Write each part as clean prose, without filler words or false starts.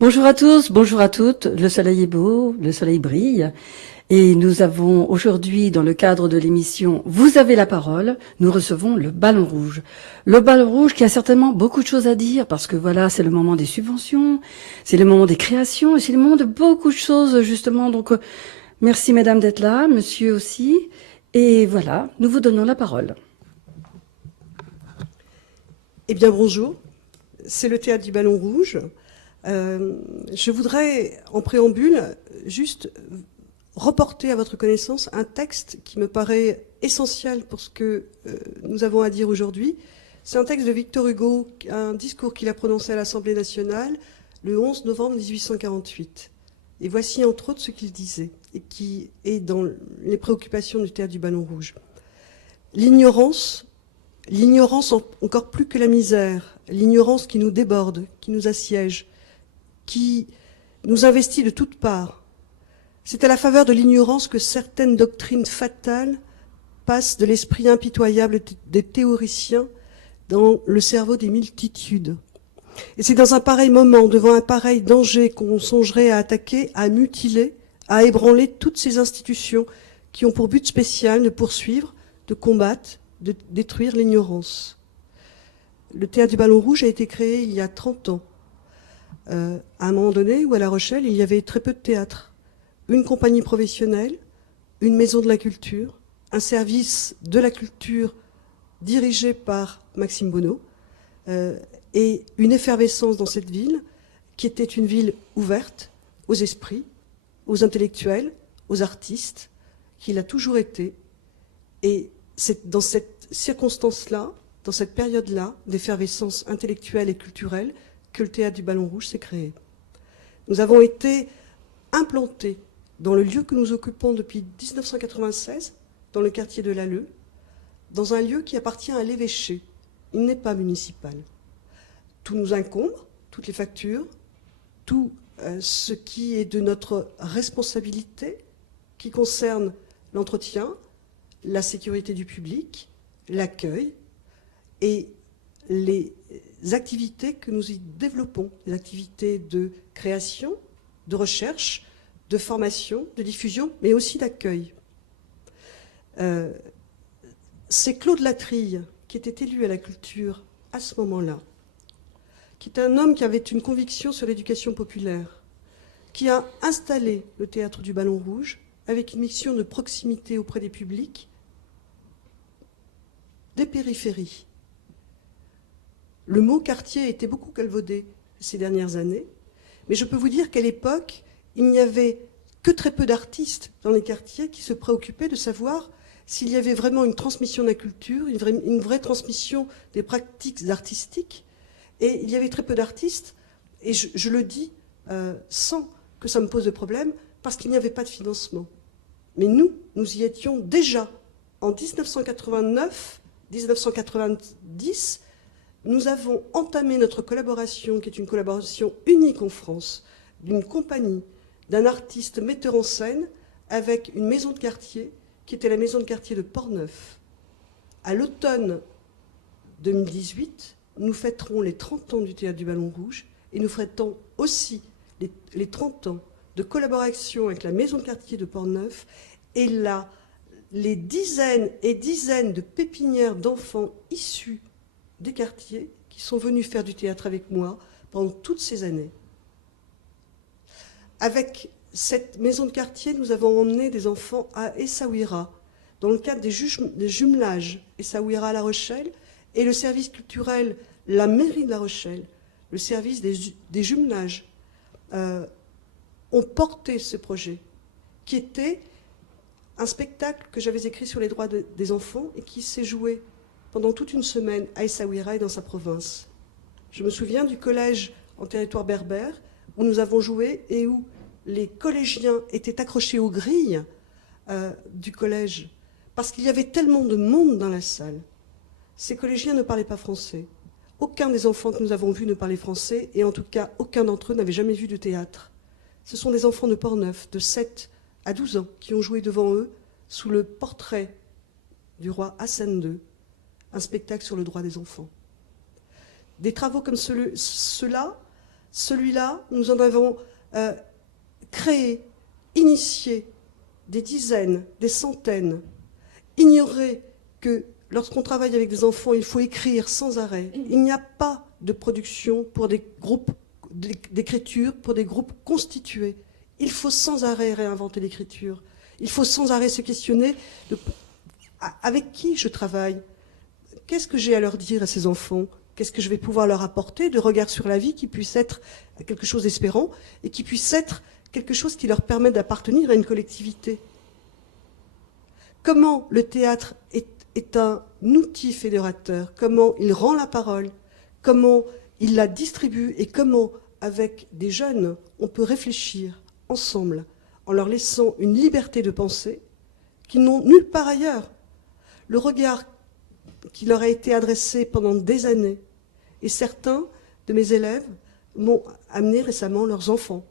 Bonjour à tous, bonjour à toutes. Le soleil est beau, le soleil brille. Et nous avons aujourd'hui, dans le cadre de l'émission Vous avez la parole, nous recevons le Ballon Rouge. Le Ballon Rouge qui a certainement beaucoup de choses à dire parce que voilà, c'est le moment des subventions, c'est le moment des créations et c'est le moment de beaucoup de choses justement. Donc, merci mesdames d'être là, monsieur aussi. Et voilà, nous vous donnons la parole. Eh bien, bonjour. C'est le théâtre du Ballon Rouge. Je voudrais, en préambule, juste reporter à votre connaissance un texte qui me paraît essentiel pour ce que nous avons à dire aujourd'hui. C'est un texte de Victor Hugo, un discours qu'il a prononcé à l'Assemblée nationale le 11 novembre 1848. Et voici entre autres ce qu'il disait, et qui est dans les préoccupations du théâtre du Ballon Rouge. L'ignorance encore plus que la misère, l'ignorance qui nous déborde, qui nous assiège, qui nous investit de toutes parts. C'est à la faveur de l'ignorance que certaines doctrines fatales passent de l'esprit impitoyable des théoriciens dans le cerveau des multitudes. Et c'est dans un pareil moment, devant un pareil danger, qu'on songerait à attaquer, à mutiler, à ébranler toutes ces institutions qui ont pour but spécial de poursuivre, de combattre, de détruire l'ignorance. Le théâtre du Ballon Rouge a été créé il y a 30 ans, à un moment donné où à La Rochelle, il y avait très peu de théâtre. Une compagnie professionnelle, une maison de la culture, un service de la culture dirigé par Maxime Bonneau, et une effervescence dans cette ville qui était une ville ouverte aux esprits, aux intellectuels, aux artistes, qu'il a toujours été. Et c'est dans cette circonstance-là, dans cette période-là, d'effervescence intellectuelle et culturelle, que le théâtre du Ballon Rouge s'est créé. Nous avons été implantés dans le lieu que nous occupons depuis 1996, dans le quartier de l'Alleu, dans un lieu qui appartient à l'évêché. Il n'est pas municipal. Tout nous incombe, toutes les factures, tout ce qui est de notre responsabilité, qui concerne l'entretien, la sécurité du public, l'accueil et les activités que nous y développons, les activités de création, de recherche, de formation, de diffusion, mais aussi d'accueil. C'est Claude Latrille, qui était élu à la culture à ce moment-là, qui est un homme qui avait une conviction sur l'éducation populaire, qui a installé le théâtre du Ballon Rouge avec une mission de proximité auprès des publics, des périphéries. Le mot quartier était beaucoup galvaudé ces dernières années, mais je peux vous dire qu'à l'époque, il n'y avait que très peu d'artistes dans les quartiers qui se préoccupaient de savoir s'il y avait vraiment une transmission de la culture, une vraie transmission des pratiques artistiques. Et il y avait très peu d'artistes, et je le dis sans que ça me pose de problème, parce qu'il n'y avait pas de financement. Mais nous y étions déjà. En 1989, 1990, nous avons entamé notre collaboration, qui est une collaboration unique en France, d'une compagnie, d'un artiste metteur en scène, avec une maison de quartier, qui était la maison de quartier de Portneuf. À l'automne 2018, nous fêterons les 30 ans du Théâtre du Ballon Rouge, et nous fêterons aussi les 30 ans de collaboration avec la maison de quartier de Portneuf, et là, les dizaines et dizaines de pépinières d'enfants issus des quartiers qui sont venus faire du théâtre avec moi pendant toutes ces années. Avec cette maison de quartier, nous avons emmené des enfants à Essaouira, dans le cadre des jumelages Essaouira-La Rochelle, et le service culturel, la mairie de La Rochelle, le service des jumelages, ont porté ce projet, qui était un spectacle que j'avais écrit sur les droits des enfants et qui s'est joué pendant toute une semaine à Essaouira et dans sa province. Je me souviens du collège en territoire berbère où nous avons joué et où les collégiens étaient accrochés aux grilles du collège parce qu'il y avait tellement de monde dans la salle. Ces collégiens ne parlaient pas français. Aucun des enfants que nous avons vus ne parlait français et en tout cas aucun d'entre eux n'avait jamais vu de théâtre. Ce sont des enfants de Portneuf, de 7 à 12 ans, qui ont joué devant eux sous le portrait du roi Hassan II, un spectacle sur le droit des enfants. Des travaux comme ceux-là Celui-là, nous en avons créé, initié des dizaines, des centaines. Ignorer que lorsqu'on travaille avec des enfants, il faut écrire sans arrêt. Il n'y a pas de production pour des groupes d'écriture, pour des groupes constitués. Il faut sans arrêt réinventer l'écriture. Il faut sans arrêt se questionner avec qui je travaille. Qu'est-ce que j'ai à leur dire à ces enfants? Qu'est-ce que je vais pouvoir leur apporter de regard sur la vie qui puisse être quelque chose d'espérant et qui puisse être quelque chose qui leur permet d'appartenir à une collectivité? Comment le théâtre est un outil fédérateur, comment il rend la parole, comment il la distribue et comment, avec des jeunes, on peut réfléchir ensemble en leur laissant une liberté de penser qu'ils n'ont nulle part ailleurs. Le regard qui leur a été adressé pendant des années, et certains de mes élèves m'ont amené récemment leurs enfants.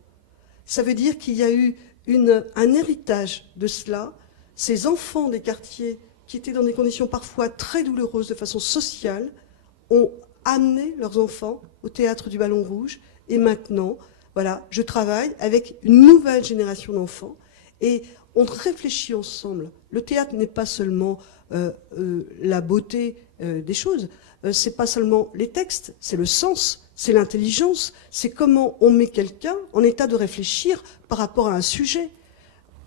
Ça veut dire qu'il y a eu un héritage de cela. Ces enfants des quartiers qui étaient dans des conditions parfois très douloureuses de façon sociale ont amené leurs enfants au théâtre du Ballon Rouge. Et maintenant, voilà, je travaille avec une nouvelle génération d'enfants et on réfléchit ensemble. Le théâtre n'est pas seulement la beauté des choses, c'est pas seulement les textes, c'est le sens, c'est l'intelligence, c'est comment on met quelqu'un en état de réfléchir par rapport à un sujet.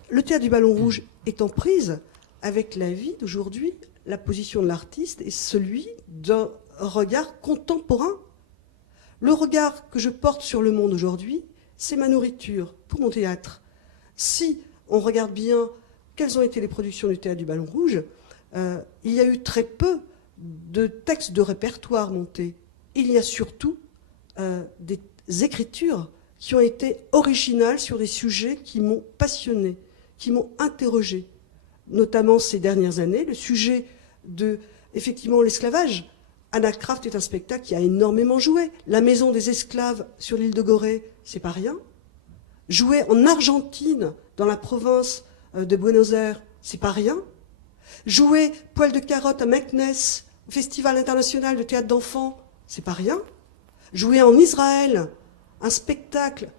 Le théâtre du Ballon Rouge est en prise avec la vie d'aujourd'hui, la position de l'artiste est celui d'un regard contemporain. Le regard que je porte sur le monde aujourd'hui, c'est ma nourriture pour mon théâtre. Si on regarde bien quelles ont été les productions du théâtre du Ballon Rouge, il y a eu très peu de textes de répertoire montés. Il y a surtout des écritures qui ont été originales sur des sujets qui m'ont passionné, qui m'ont interrogé, notamment ces dernières années, le sujet de, effectivement, l'esclavage. Anna Kraft est un spectacle qui a énormément joué. La maison des esclaves sur l'île de Gorée, c'est pas rien. Jouer en Argentine, dans la province de Buenos Aires, c'est pas rien. Jouer Poil de carotte à Meknes, au Festival international de théâtre d'enfants, c'est pas rien. Jouer en Israël, un spectacle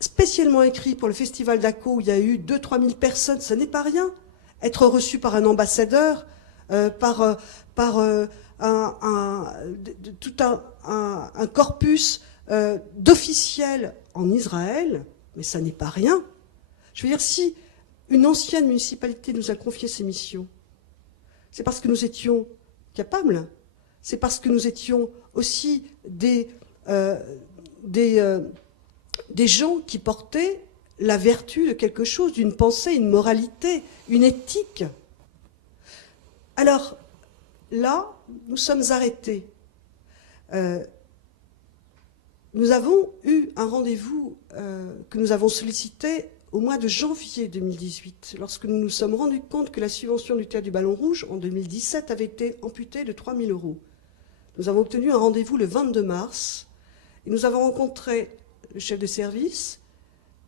spécialement écrit pour le Festival d'Akko, où il y a eu 2-3 000 personnes, ça n'est pas rien. Être reçu par un ambassadeur, par tout un corpus d'officiels en Israël, mais ça n'est pas rien. Je veux dire, si une ancienne municipalité nous a confié ces missions, c'est parce que nous étions capables, c'est parce que nous étions aussi des gens qui portaient la vertu de quelque chose, d'une pensée, une moralité, une éthique. Alors, là, nous sommes arrêtés. Nous avons eu un rendez-vous que nous avons sollicité au mois de janvier 2018, lorsque nous nous sommes rendus compte que la subvention du Théâtre du Ballon Rouge, en 2017, avait été amputée de 3 000 €. Nous avons obtenu un rendez-vous le 22 mars, et nous avons rencontré le chef de service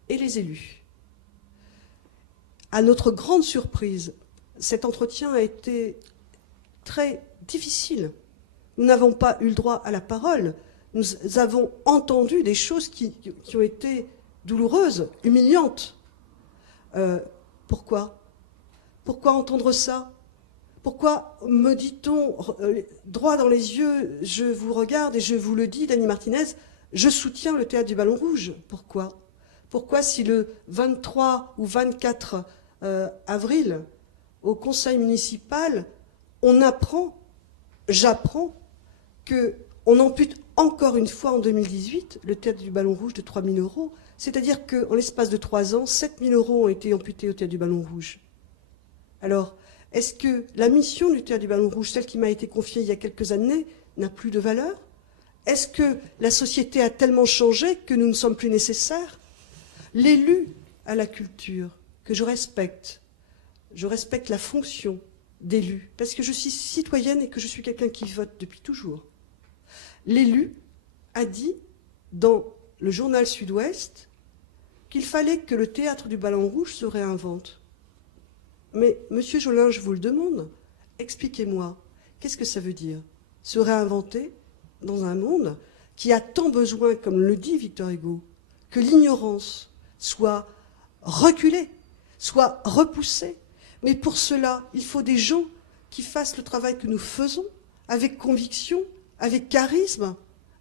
et les élus. À notre grande surprise, cet entretien a été très difficile. Nous n'avons pas eu le droit à la parole. Nous avons entendu des choses qui ont été douloureuses, humiliantes. Pourquoi? Pourquoi entendre ça? Pourquoi me dit-on droit dans les yeux, je vous regarde et je vous le dis, Dany Martinez, je soutiens le Théâtre du Ballon Rouge? Pourquoi? Pourquoi si le 23 ou 24 avril, au conseil municipal, j'apprends qu'on ampute encore une fois en 2018 le Théâtre du Ballon Rouge de 3 000 €. C'est-à-dire qu'en l'espace de 3 ans, 7 000 € ont été amputés au Théâtre du Ballon Rouge. Alors, est-ce que la mission du Théâtre du Ballon Rouge, celle qui m'a été confiée il y a quelques années, n'a plus de valeur? Est-ce que la société a tellement changé que nous ne sommes plus nécessaires? L'élu à la culture, que je respecte la fonction d'élu, parce que je suis citoyenne et que je suis quelqu'un qui vote depuis toujours. L'élu a dit dans le journal Sud-Ouest qu'il fallait que le Théâtre du Ballon Rouge se réinvente. Mais, monsieur Jolin, je vous le demande, expliquez-moi, qu'est-ce que ça veut dire? Se réinventer dans un monde qui a tant besoin, comme le dit Victor Hugo, que l'ignorance soit reculée, soit repoussée. Mais pour cela, il faut des gens qui fassent le travail que nous faisons, avec conviction, avec charisme,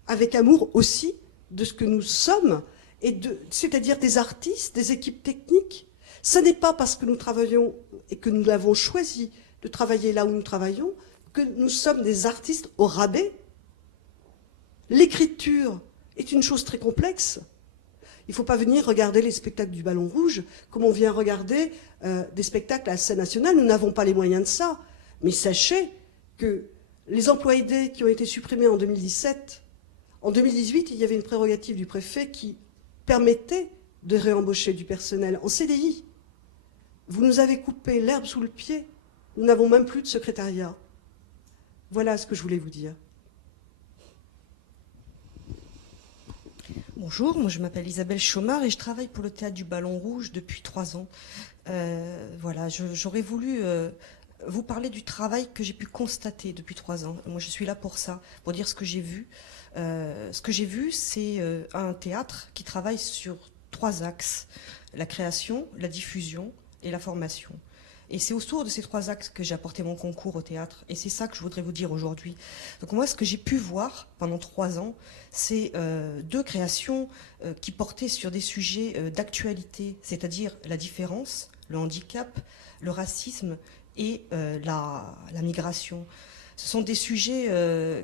avec amour aussi de ce que nous sommes, c'est-à-dire des artistes, des équipes techniques. Ce n'est pas parce que nous travaillons et que nous l'avons choisi de travailler là où nous travaillons que nous sommes des artistes au rabais. L'écriture est une chose très complexe. Il ne faut pas venir regarder les spectacles du Ballon Rouge comme on vient regarder des spectacles à la scène nationale. Nous n'avons pas les moyens de ça. Mais sachez que les emplois aidés qui ont été supprimés en 2017, en 2018, il y avait une prérogative du préfet qui permettait de réembaucher du personnel en CDI. Vous nous avez coupé l'herbe sous le pied. Nous n'avons même plus de secrétariat. Voilà ce que je voulais vous dire. Bonjour, moi je m'appelle Isabelle Chaumard et je travaille pour le Théâtre du Ballon Rouge depuis 3 ans. Voilà, j'aurais voulu vous parler du travail que j'ai pu constater depuis 3 ans. Moi je suis là pour ça, pour dire ce que j'ai vu. Ce que j'ai vu, c'est un théâtre qui travaille sur 3 axes: la création, la diffusion et la formation. Et c'est autour de ces 3 axes que j'ai apporté mon concours au théâtre. Et c'est ça que je voudrais vous dire aujourd'hui. Donc moi, ce que j'ai pu voir pendant 3 ans, c'est 2 créations qui portaient sur des sujets d'actualité, c'est-à-dire la différence, le handicap, le racisme et la migration. Ce sont des sujets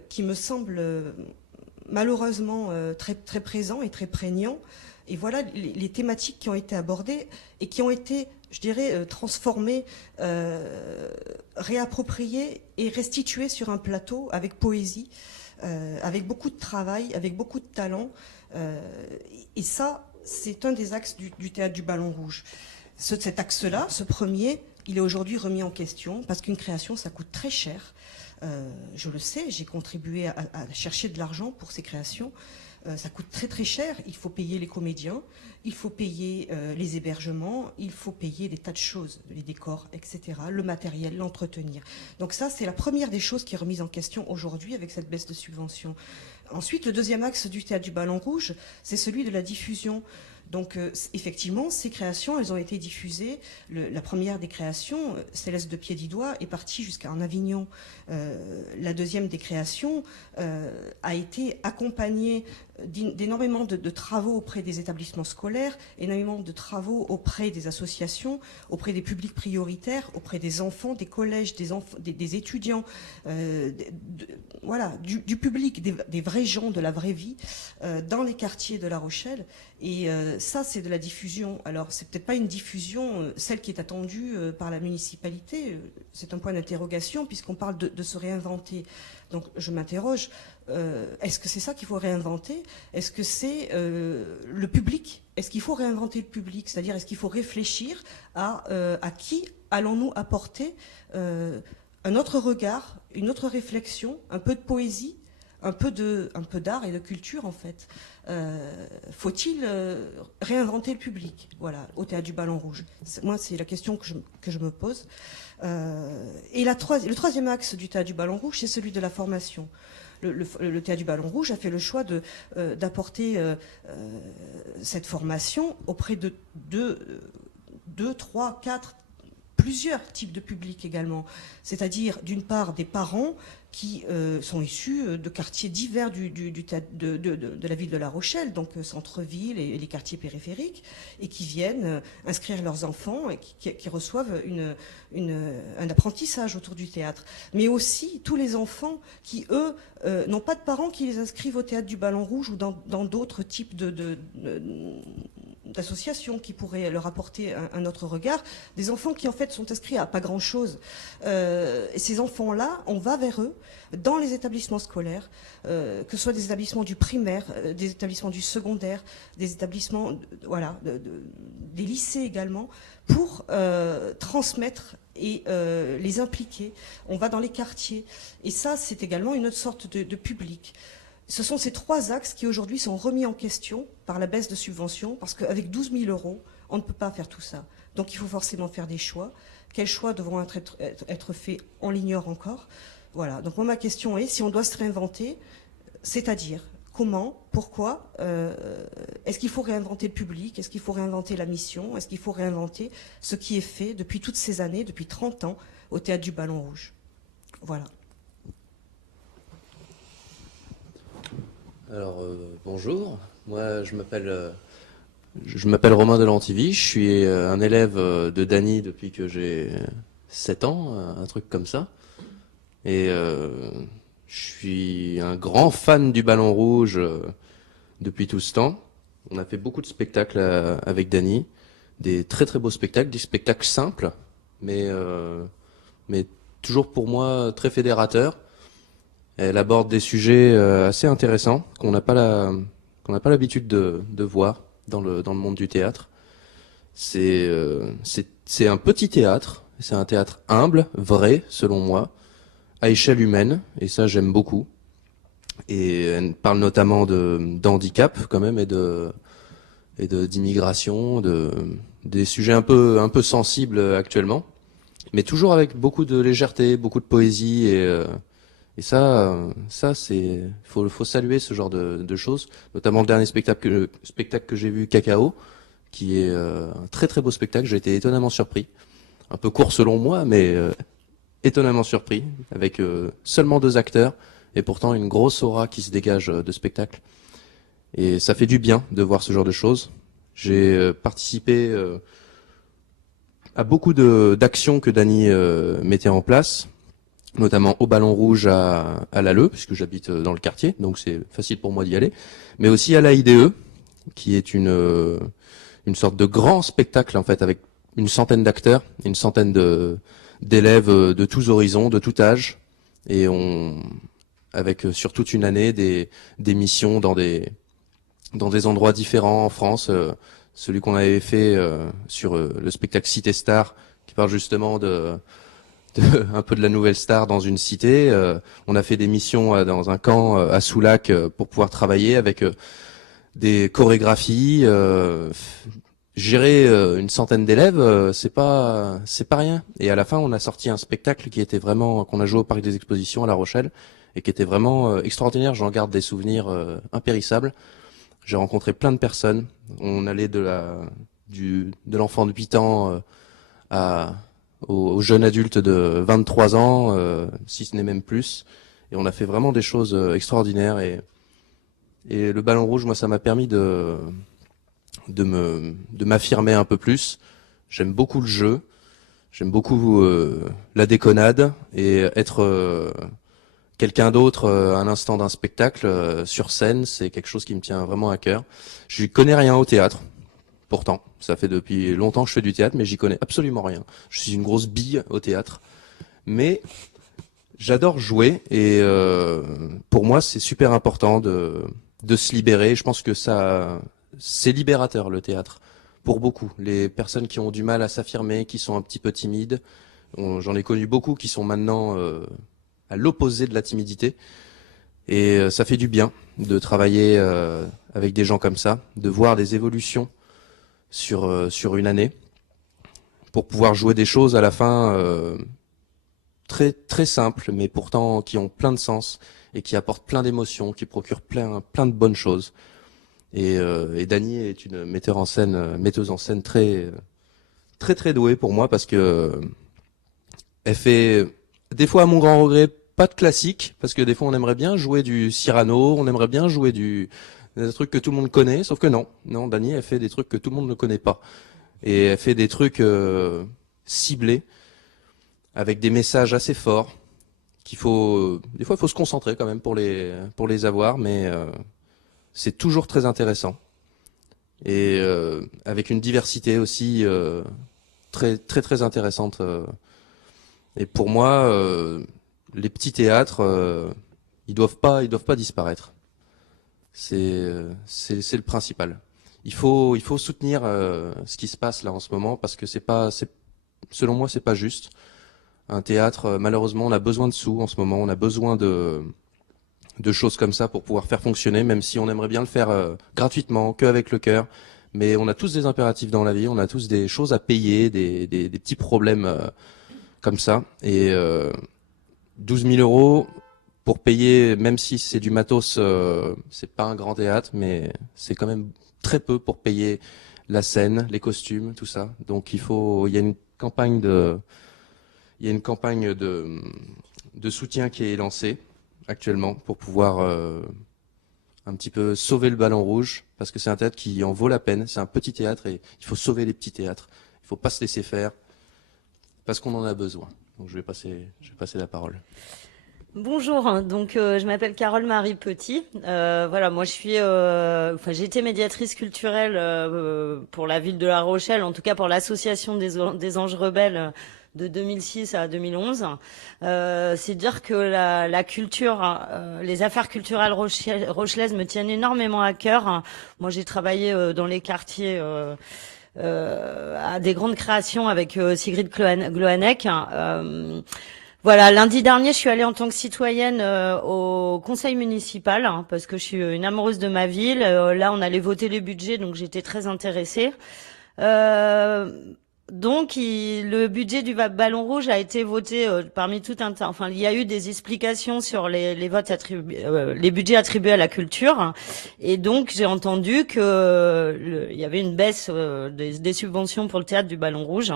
qui me semblent malheureusement très, très présents et très prégnants. Et voilà les thématiques qui ont été abordées et qui ont été, je dirais, transformées, réappropriées et restituées sur un plateau avec poésie, avec beaucoup de travail, avec beaucoup de talent. Et ça, c'est un des axes du Théâtre du Ballon Rouge. Cet axe-là, ce premier, il est aujourd'hui remis en question parce qu'une création, ça coûte très cher. Je le sais, j'ai contribué à chercher de l'argent pour ces créations. Ça coûte très très cher, il faut payer les comédiens, il faut payer les hébergements, il faut payer des tas de choses, les décors, etc., le matériel, l'entretenir. Donc ça, c'est la première des choses qui est remise en question aujourd'hui avec cette baisse de subventions. Ensuite, le deuxième axe du Théâtre du Ballon Rouge, c'est celui de la diffusion. Donc effectivement, ces créations, elles ont été diffusées. La première des créations, Céleste de Piedidois, est partie jusqu'à Avignon. La deuxième des créations a été accompagnée d'énormément de travaux auprès des établissements scolaires, énormément de travaux auprès des associations, auprès des publics prioritaires, auprès des enfants, des collèges, des étudiants, voilà, du public, des vrais gens de la vraie vie, dans les quartiers de La Rochelle. Et ça, c'est de la diffusion. Alors, c'est peut-être pas une diffusion, celle qui est attendue par la municipalité. C'est un point d'interrogation, puisqu'on parle de se réinventer. Donc, je m'interroge, est-ce que c'est ça qu'il faut réinventer? Est-ce que c'est le public? Est-ce qu'il faut réinventer le public? C'est-à-dire, est-ce qu'il faut réfléchir à qui allons-nous apporter un autre regard, une autre réflexion, un peu de poésie, un peu d'art et de culture, en fait. Faut-il réinventer le public, voilà, au Théâtre du Ballon Rouge? Moi, c'est la question que je me pose. Et le troisième axe du Théâtre du Ballon Rouge, c'est celui de la formation. Le Théâtre du Ballon Rouge a fait le choix d'apporter cette formation auprès de 2, 3, 4, plusieurs types de publics également. C'est-à-dire, d'une part, des parents qui sont issus de quartiers divers de la ville de La Rochelle, donc centre-ville et les quartiers périphériques, et qui viennent inscrire leurs enfants et qui reçoivent un apprentissage autour du théâtre. Mais aussi tous les enfants qui, eux, n'ont pas de parents qui les inscrivent au Théâtre du Ballon Rouge ou dans d'autres types d'associations qui pourraient leur apporter un autre regard, des enfants qui en fait sont inscrits à pas grand-chose. Et ces enfants-là, on va vers eux dans les établissements scolaires, que ce soit des établissements du primaire, des établissements du secondaire, des établissements, voilà, des lycées également, pour transmettre et les impliquer. On va dans les quartiers. Et ça, c'est également une autre sorte de public. Ce sont ces 3 axes qui aujourd'hui sont remis en question par la baisse de subventions, parce qu'avec 12 000 €, on ne peut pas faire tout ça. Donc il faut forcément faire des choix. Quels choix devront être faits? On l'ignore encore. Voilà. Donc moi, ma question est, si on doit se réinventer, c'est-à-dire Comment? Pourquoi? Est-ce qu'il faut réinventer le public? Est-ce qu'il faut réinventer la mission? Est-ce qu'il faut réinventer ce qui est fait depuis toutes ces années, depuis 30 ans, au Théâtre du Ballon Rouge? Voilà. Alors, bonjour. Moi, je m'appelle Romain Delantivy. Je suis un élève de Dany depuis que j'ai 7 ans, un truc comme ça. Et je suis un grand fan du Ballon Rouge depuis tout ce temps. On a fait beaucoup de spectacles avec Dany, des très très beaux spectacles, des spectacles simples, mais toujours pour moi très fédérateurs. Elle aborde des sujets assez intéressants qu'on n'a pas l'habitude de voir dans le monde du théâtre. C'est un petit théâtre, c'est un théâtre humble, vrai selon moi, à échelle humaine, et ça j'aime beaucoup. Et elle parle notamment d'handicap quand même et d'immigration, des sujets un peu sensibles actuellement, mais toujours avec beaucoup de légèreté, beaucoup de poésie et ça faut saluer ce genre de choses, notamment le dernier spectacle que j'ai vu, Cacao, qui est un très très beau spectacle. J'ai été étonnamment surpris, un peu court selon moi, mais étonnamment surpris, avec seulement 2 acteurs et pourtant une grosse aura qui se dégage de spectacle. Et ça fait du bien de voir ce genre de choses. J'ai participé à beaucoup d'actions que Dany mettait en place, notamment au Ballon Rouge à l'Alleu, puisque j'habite dans le quartier, donc c'est facile pour moi d'y aller, mais aussi à l'AIDE, qui est une sorte de grand spectacle en fait, avec une centaine d'acteurs, une centaine d'élèves de tous horizons, de tout âge, et avec sur toute une année des missions dans des endroits différents en France. Celui qu'on avait fait sur le spectacle Cité Star, qui parle justement un peu de la nouvelle star dans une cité. On a fait des missions dans un camp à Soulac pour pouvoir travailler avec des chorégraphies. Gérer une centaine d'élèves, c'est pas rien. Et à la fin, on a sorti un spectacle qui était vraiment, qu'on a joué au Parc des Expositions à La Rochelle et qui était vraiment extraordinaire. J'en garde des souvenirs impérissables. J'ai rencontré plein de personnes. On allait de l'enfant de 8 ans au jeune adulte de 23 ans, si ce n'est même plus. Et on a fait vraiment des choses extraordinaires. Et le Ballon Rouge, moi, ça m'a permis de m'affirmer un peu plus. J'aime beaucoup le jeu. J'aime beaucoup la déconnade et être quelqu'un d'autre à l'instant d'un spectacle sur scène, c'est quelque chose qui me tient vraiment à cœur. Je connais rien au théâtre. Pourtant, ça fait depuis longtemps que je fais du théâtre, mais j'y connais absolument rien. Je suis une grosse bille au théâtre. Mais j'adore jouer et pour moi, c'est super important de se libérer. Je pense que c'est libérateur, le théâtre, pour beaucoup. Les personnes qui ont du mal à s'affirmer, qui sont un petit peu timides, j'en ai connu beaucoup qui sont maintenant à l'opposé de la timidité. Et ça fait du bien de travailler avec des gens comme ça, de voir des évolutions sur une année, pour pouvoir jouer des choses à la fin très très simples, mais pourtant qui ont plein de sens et qui apportent plein d'émotions, qui procurent plein de bonnes choses. Et Dany est une metteuse en scène très très très douée pour moi, parce que elle fait des fois, à mon grand regret, pas de classique, parce que des fois on aimerait bien jouer du Cyrano, on aimerait bien jouer des trucs que tout le monde connaît, sauf que non, Dany, elle fait des trucs que tout le monde ne connaît pas. Et elle fait des trucs ciblés, avec des messages assez forts, des fois il faut se concentrer quand même pour les avoir, mais c'est toujours très intéressant. Et avec une diversité aussi très très très intéressante. Et pour moi, les petits théâtres, ils doivent pas disparaître. C'est le principal. Il faut soutenir ce qui se passe là en ce moment, parce que selon moi, c'est pas juste. Un théâtre, malheureusement, on a besoin de sous en ce moment, on a besoin de choses comme ça pour pouvoir faire fonctionner, même si on aimerait bien le faire gratuitement, qu'avec le cœur. Mais on a tous des impératifs dans la vie, on a tous des choses à payer, des petits problèmes comme ça. Et 12 000 euros pour payer, même si c'est du matos, c'est pas un grand théâtre, mais c'est quand même très peu pour payer la scène, les costumes, tout ça. Donc il y a une campagne de soutien qui est lancée actuellement pour pouvoir un petit peu sauver le Ballon Rouge, parce que c'est un théâtre qui en vaut la peine. C'est un petit théâtre et il faut sauver les petits théâtres. Il faut pas se laisser faire parce qu'on en a besoin. Donc je vais passer la parole. Bonjour, donc je m'appelle Carole Marie Petit. Voilà, moi je suis, j'ai été médiatrice culturelle pour la ville de La Rochelle, en tout cas pour l'association des Anges Rebelles de 2006 à 2011. C'est dire que la culture, les affaires culturelles rochelaises me tiennent énormément à cœur. Moi j'ai travaillé dans les quartiers à des grandes créations avec Sigrid Gloanec. Voilà, lundi dernier, je suis allée en tant que citoyenne au conseil municipal parce que je suis une amoureuse de ma ville. Là, on allait voter les budgets, donc j'étais très intéressée. Donc, le budget du Ballon Rouge a été voté parmi tout un tas. Enfin, il y a eu des explications sur les votes attribués, les budgets attribués à la culture, et donc j'ai entendu que il y avait une baisse des subventions pour le théâtre du Ballon Rouge,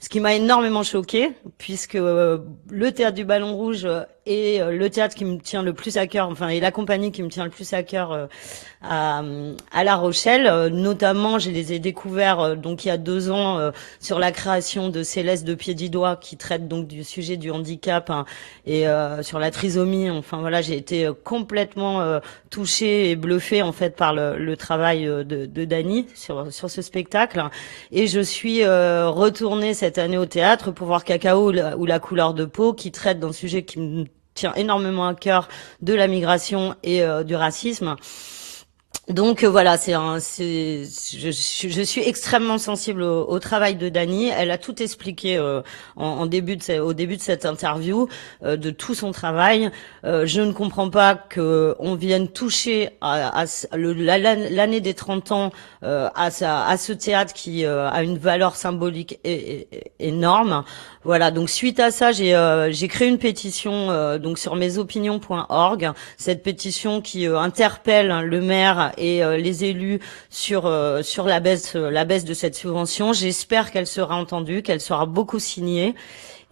ce qui m'a énormément choquée, puisque le théâtre du Ballon Rouge est le théâtre qui me tient le plus à cœur, enfin, et la compagnie qui me tient le plus à cœur à La Rochelle. Notamment, je les ai découverts donc il y a 2 ans sur la création de Céleste de Piedidois, qui traite donc du sujet du handicap et sur la trisomie. Enfin voilà, j'ai été complètement touchée et bluffée en fait par le travail de Dany sur ce spectacle. Et je suis retournée cette année au théâtre pour voir Cacao ou la couleur de peau, qui traite d'un sujet qui me tient énormément à cœur, de la migration et du racisme. Donc voilà, je suis extrêmement sensible au travail de Dany. Elle a tout expliqué au début de cette interview de tout son travail. Je ne comprends pas que on vienne toucher l'année des 30 ans à ce théâtre qui a une valeur symbolique énorme. Voilà, donc suite à ça, j'ai créé une pétition donc sur mesopinions.org. Cette pétition qui interpelle le maire et les élus sur la baisse de cette subvention. J'espère qu'elle sera entendue, qu'elle sera beaucoup signée.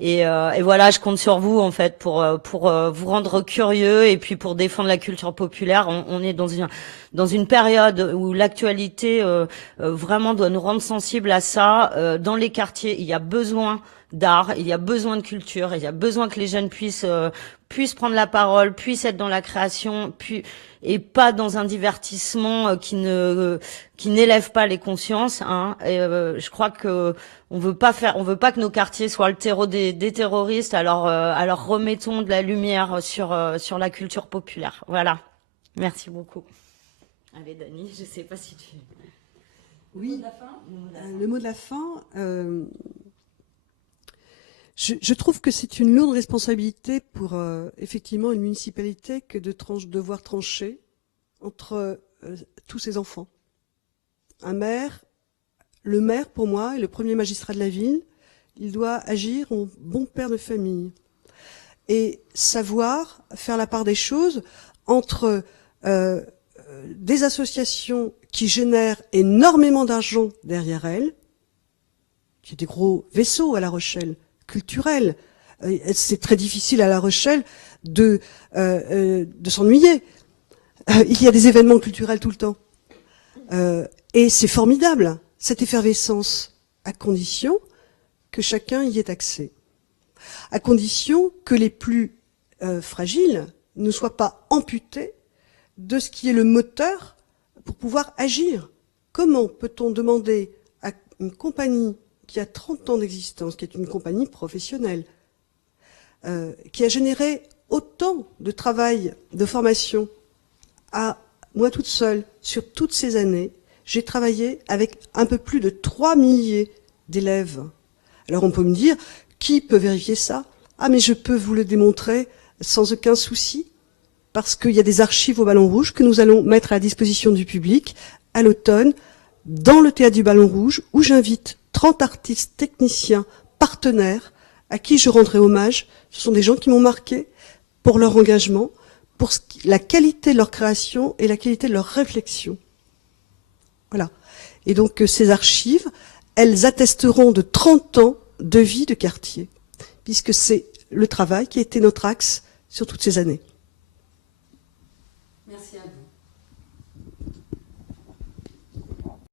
Et voilà, je compte sur vous en fait pour vous rendre curieux et puis pour défendre la culture populaire. On est dans une période où l'actualité vraiment doit nous rendre sensibles à ça. Dans les quartiers, il y a besoin d'art, il y a besoin de culture, il y a besoin que les jeunes puissent prendre la parole, puissent être dans la création, et pas dans un divertissement qui n'élève pas les consciences. Et je crois que on veut pas que nos quartiers soient le terreau des terroristes. Alors remettons de la lumière sur la culture populaire. Voilà. Merci beaucoup. Allez Dany, je sais pas si tu. Oui. Le mot de la fin. Je trouve que c'est une lourde responsabilité pour effectivement une municipalité que de devoir trancher entre tous ses enfants. Le maire pour moi est le premier magistrat de la ville. Il doit agir en bon père de famille et savoir faire la part des choses entre des associations qui génèrent énormément d'argent derrière elles, qui est des gros vaisseaux à La Rochelle, culturel. C'est très difficile à La Rochelle de s'ennuyer. Il y a des événements culturels tout le temps. Et c'est formidable, cette effervescence, à condition que chacun y ait accès. À condition que les plus fragiles ne soient pas amputés de ce qui est le moteur pour pouvoir agir. Comment peut-on demander à une compagnie qui a 30 ans d'existence, qui est une compagnie professionnelle, qui a généré autant de travail, de formation, à moi toute seule, sur toutes ces années, j'ai travaillé avec un peu plus de 3 milliers d'élèves. Alors on peut me dire, qui peut vérifier ça? Ah mais je peux vous le démontrer sans aucun souci, parce qu'il y a des archives au Ballon Rouge que nous allons mettre à la disposition du public à l'automne, dans le théâtre du Ballon Rouge, où j'invite 30 artistes, techniciens, partenaires, à qui je rendrai hommage. Ce sont des gens qui m'ont marqué pour leur engagement, pour la qualité de leur création et la qualité de leur réflexion. Voilà. Et donc ces archives, elles attesteront de 30 ans de vie de quartier, puisque c'est le travail qui a été notre axe sur toutes ces années.